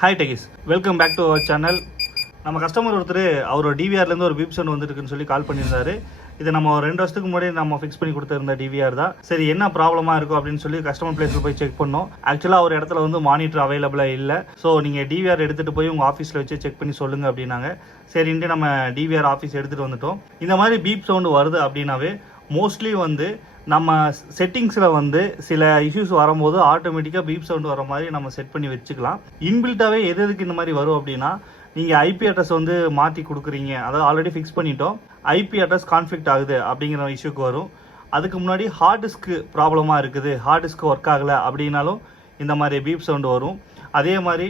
Hi techies, welcome back to our channel. நம்ம customer ஒருத்தர் அவரோட டிவிஆர்லேருந்து ஒரு பீப் சவுண்ட் வந்துருக்குன்னு சொல்லி கால் பண்ணியிருந்தாரு. இதை நம்ம 2 வருஷத்துக்கு முன்னாடி நம்ம ஃபிக்ஸ் பண்ணி கொடுத்துருந்த டிவிஆர் தான். சரி, என்ன ப்ராப்ளமாக இருக்கும் அப்படின்னு சொல்லி கஸ்டமர் பிளேஸில் போய் செக் பண்ணோம். ஆக்சுவலாக ஒரு இடத்துல வந்து மானிட்டர் அவைலபிளாக இல்லை. ஸோ நீங்கள் டிவிஆர் எடுத்துகிட்டு போய் உங்கள் ஆஃபீஸில் வச்சு செக் பண்ணி சொல்லுங்கள் அப்படின்னாங்க. சரின்ட்டு நம்ம டிவிஆர் ஆஃபீஸ் எடுத்துகிட்டு வந்துட்டோம். இந்த மாதிரி பீப் சவுண்டு வருது அப்படின்னாவே மோஸ்ட்லி வந்து நம்ம செட்டிங்ஸில் வந்து சில இஷ்யூஸ் வரும்போது ஆட்டோமேட்டிக்காக பீப் சவுண்ட் வர மாதிரி நம்ம செட் பண்ணி வச்சுக்கலாம். இன்பில்ட்டாகவே எதுக்கு இந்த மாதிரி வரும் அப்படின்னா, நீங்கள் ஐபி அட்ரஸ் வந்து மாற்றி கொடுக்குறீங்க, அதாவது ஆல்ரெடி ஃபிக்ஸ் பண்ணிட்டோம், ஐபி அட்ரஸ் கான்ஃப்ளிக்ட் ஆகுது அப்படிங்கிற இஷ்யூக்கு வரும். அதுக்கு முன்னாடி ஹார்ட் டிஸ்க்கு ப்ராப்ளமாக இருக்குது, ஹார்ட் டிஸ்க் ஒர்க் ஆகலை அப்படின்னாலும் இந்த மாதிரி பீப் சவுண்டு வரும். அதே மாதிரி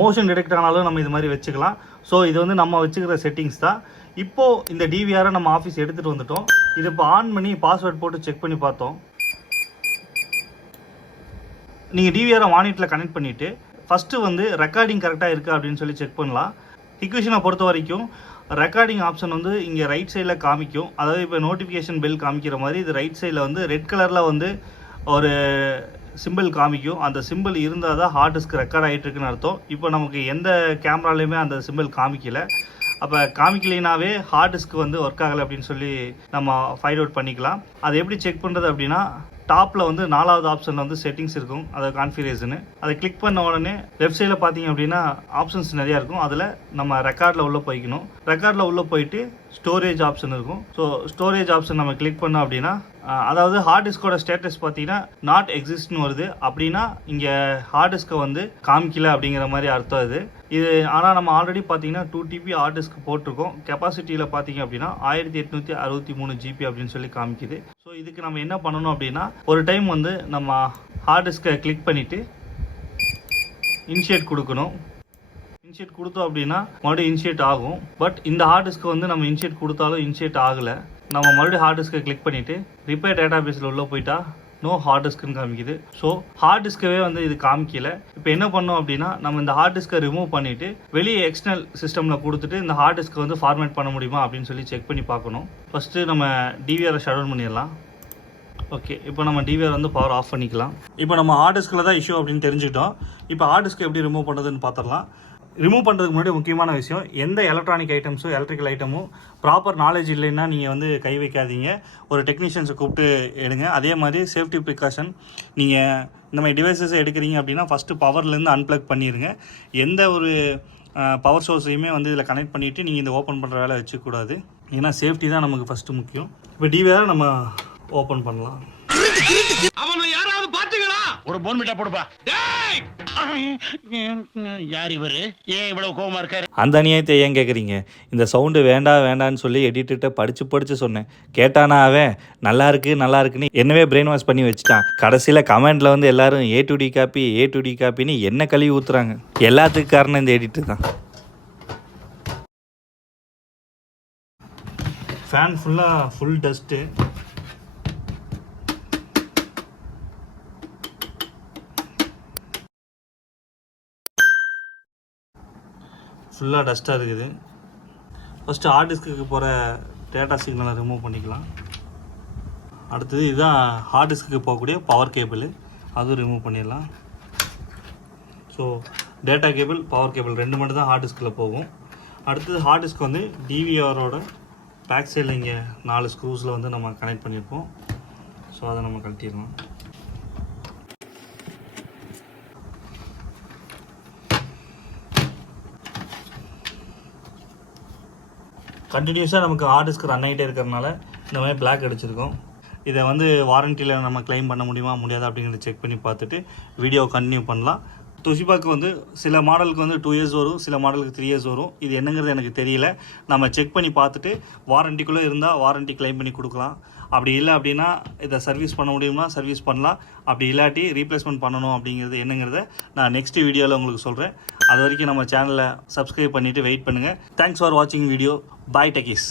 மோஷன் டிடெக்ட் ஆனாலும் நம்ம இது மாதிரி வச்சுக்கலாம். ஸோ இது வந்து நம்ம வச்சுக்கிற செட்டிங்ஸ் தான். இப்போது இந்த டிவிஆரை நம்ம ஆஃபீஸ் எடுத்துகிட்டு வந்துட்டோம். இது இப்போ ஆன் பண்ணி பாஸ்வேர்ட் போட்டு செக் பண்ணி பார்த்தோம். நீங்கள் டிவிஆரை மானிட்டரில் கனெக்ட் பண்ணிவிட்டு ஃபஸ்ட்டு வந்து ரெக்கார்டிங் கரெக்டாக இருக்கா அப்படின்னு சொல்லி செக் பண்ணலாம். இக்வேஷனை பொறுத்த வரைக்கும் ரெக்கார்டிங் ஆப்ஷன் வந்து இங்கே ரைட் சைடில் காமிக்கும். அதாவது இப்போ நோட்டிஃபிகேஷன் பெல் காமிக்கிற மாதிரி இது ரைட் சைடில் வந்து ரெட் கலரில் வந்து ஒரு சிம்பிள் காமிக்கும். அந்த சிம்பிள் இருந்தால் தான் ஹார்ட் டிஸ்க் ரெக்கார்ட் ஆகிட்டு இருக்குன்னு அர்த்தம். இப்போ நமக்கு எந்த கேமராலையுமே அந்த சிம்பிள் காமிக்கலை. அப்போ காமிக்கலைனாவே ஹார்ட் டிஸ்க் வந்து ஒர்க் ஆகலை அப்படின்னு சொல்லி நம்ம ஃபைண்ட் அவுட் பண்ணிக்கலாம். அதை எப்படி செக் பண்ணுறது அப்படின்னா, டாப்பில் வந்து 4வது ஆப்ஷனில் வந்து செட்டிங்ஸ் இருக்கும், அதை கான்ஃபிகரேஷனு. அதை கிளிக் பண்ண உடனே லெஃப்ட் சைடில் பார்த்தீங்க அப்படின்னா ஆப்ஷன்ஸ் நிறையா இருக்கும். அதில் நம்ம ரெக்கார்டில் உள்ளே போய்க்கணும். ரெக்கார்டில் உள்ளே போயிட்டு ஸ்டோரேஜ் ஆப்ஷன் இருக்கும். ஸோ ஸ்டோரேஜ் ஆப்ஷன் நம்ம கிளிக் பண்ணோம் அப்படின்னா, அதாவது ஹார்ட் டிஸ்கோட ஸ்டேட்டஸ் பார்த்தீங்கன்னா நாட் எக்ஸிஸ்ட்னு வருது. அப்படின்னா இங்கே ஹார்ட் டிஸ்கை வந்து காமிக்கல அப்படிங்கிற மாதிரி அர்த்தம் இது. ஆனால் நம்ம ஆல்ரெடி பார்த்தீங்கன்னா 2 TB ஹார்ட் டிஸ்க் போட்டிருக்கோம். கெப்பாசிட்டியில் பார்த்தீங்க அப்படின்னா 1863 GB அப்படின்னு சொல்லி காமிக்குது. ஸோ இதுக்கு நம்ம என்ன பண்ணணும் அப்படின்னா, ஒரு டைம் வந்து நம்ம ஹார்ட் டிஸ்கை கிளிக் பண்ணிவிட்டு இனிஷியேட் கொடுக்கணும். இனிஷியேட் கொடுத்தோம் அப்படின்னா மறுபடியும் இனிஷியேட் ஆகும். பட் இந்த ஹார்ட் டிஸ்க்கு வந்து நம்ம இனிஷியேட் கொடுத்தாலும் இனிஷியேட் ஆகலை. நம்ம மறுபடியும் ஹார்ட் டிஸ்கை கிளிக் பண்ணிவிட்டு ரிப்பேர் டேட்டா பேஸில் உள்ளே போயிட்டா நோ ஹார்ட் டிஸ்க்குன்னு காமிக்குது. ஸோ ஹார்ட் டிஸ்கவே வந்து இது காமிக்கல. இப்போ என்ன பண்ணோம் அப்படின்னா, நம்ம இந்த ஹார்ட் டிஸ்கை ரிமூவ் பண்ணிவிட்டு வெளியே எக்ஸ்டர்னல் சிஸ்டமில் கொடுத்துட்டு இந்த ஹார்ட் டிஸ்கை வந்து ஃபார்மேட் பண்ண முடியுமா அப்படின்னு சொல்லி செக் பண்ணி பார்க்கணும். ஃபஸ்ட்டு நம்ம டிவிஆரை ஷட் டவுன் பண்ணிடலாம். ஓகே, இப்போ நம்ம டிவிஆர் வந்து பவர் ஆஃப் பண்ணிக்கலாம். இப்போ நம்ம ஹார்ட் டிஸ்கில் தான் இஷ்யூ அப்படின்னு தெரிஞ்சுக்கிட்டோம். இப்போ ஹார்ட் டிஸ்கை எப்படி ரிமூவ் பண்ணுறதுன்னு பார்த்துடலாம். ரிமூவ் பண்ணுறதுக்கு முன்னாடி முக்கியமான விஷயம், எந்த எலக்ட்ரானிக் ஐட்டம்ஸும் எலக்ட்ரிக்கல் ஐட்டமும் ப்ராப்பர் நாலேஜ் இல்லைன்னா நீங்கள் வந்து கை வைக்காதீங்க. ஒரு டெக்னீஷியன்ஸை கூப்பிட்டு எடுங்க. அதே மாதிரி சேஃப்டி ப்ரிகாஷன், நீங்கள் இந்த மாதிரி டிவைசஸை எடுக்கிறீங்க அப்படின்னா ஃபஸ்ட்டு பவர்லேருந்து அன்ப்ளக் பண்ணிடுங்க. எந்த ஒரு பவர் சோர்ஸையுமே வந்து இதில் கனெக்ட் பண்ணிவிட்டு நீங்கள் இந்த ஓப்பன் பண்ணுற வேலை வச்சுக்கூடாது. ஏன்னா சேஃப்டி தான் நமக்கு ஃபஸ்ட்டு முக்கியம். இப்போ டிவிஆரை நம்ம ஓப்பன் பண்ணலாம். அவனை யாராவது பாத்தீங்களா? ஒரு போன்மிட்டா போடுப்பா. யார் இவரு? ஏன் இவ்வளவு கோவமா இருக்காரு? அந்த அநியாயத்தை ஏன் கேட்குறீங்க? இந்த சவுண்டு வேண்டான்னு சொல்லி எடிட்டர்கிட்ட படித்து சொன்னேன். கேட்டானா அவன் நல்லா இருக்குன்னு என்னவே பிரெயின் வாஷ் பண்ணி வச்சுட்டான். கடைசியில் கமெண்ட்டில் வந்து எல்லாரும் A to D காப்பின்னு என்ன கழுவி ஊற்றுறாங்க. எல்லாத்துக்கும் காரணம் இந்த எடிட்டர் தான். Fan full dust. ஃபுல்லாக டஸ்ட்டாக இருக்குது. ஃபஸ்ட்டு ஹார்ட் டிஸ்க்கு போகிற டேட்டா சிக்னலை ரிமூவ் பண்ணிக்கலாம். அடுத்தது இதுதான் ஹார்ட் டிஸ்க்கு போகக்கூடிய பவர் கேபிள், அதுவும் ரிமூவ் பண்ணிடலாம். So data cable, power cable 2 மட்டும் தான் ஹார்ட் டிஸ்கில் போகும். அடுத்தது ஹார்ட் டிஸ்க் வந்து டிவிஆரோட பேக் சைடில் இங்கே 4 ஸ்க்ரூஸில் வந்து நம்ம கனெக்ட் பண்ணியிருப்போம். ஸோ அதை நம்ம கழட்டிடலாம். கண்டினியூஸாக நமக்கு ஹார்ட் டிஸ்க் ரன் ஆகிட்டே இருக்கிறதுனால இந்த மாதிரி பிளாக் அடிச்சிருக்கோம். இதை வந்து வாரண்டியில் நம்ம கிளைம் பண்ண முடியாதா அப்படிங்கிறத செக் பண்ணி பார்த்துட்டு வீடியோ கண்டினியூ பண்ணலாம். தொஷிபாக்கு வந்து சில மாடலுக்கு வந்து 2 years வரும், சில மாடலுக்கு 3 years வரும். இது என்னங்கிறது எனக்கு தெரியல. நம்ம செக் பண்ணி பார்த்துட்டு வாரண்டிக்குள்ளே இருந்தால் வாரண்டி கிளைம் பண்ணி கொடுக்கலாம். அப்படி இல்லை அப்படின்னா இதை சர்வீஸ் பண்ண முடியும்னா சர்வீஸ் பண்ணலாம். அப்படி இல்லாட்டி ரீப்ளேஸ்மெண்ட் பண்ணணும் அப்படிங்கிறது என்னங்கிறத நான் நெக்ஸ்ட் வீடியோவில் உங்களுக்கு சொல்கிறேன். அது வரைக்கும் நம்ம சேனலை சப்ஸ்கிரைப் பண்ணிவிட்டு வெயிட் பண்ணுங்கள். தேங்க்ஸ் ஃபார் வாட்சிங் வீடியோ. பாய் டெக்கிஸ்.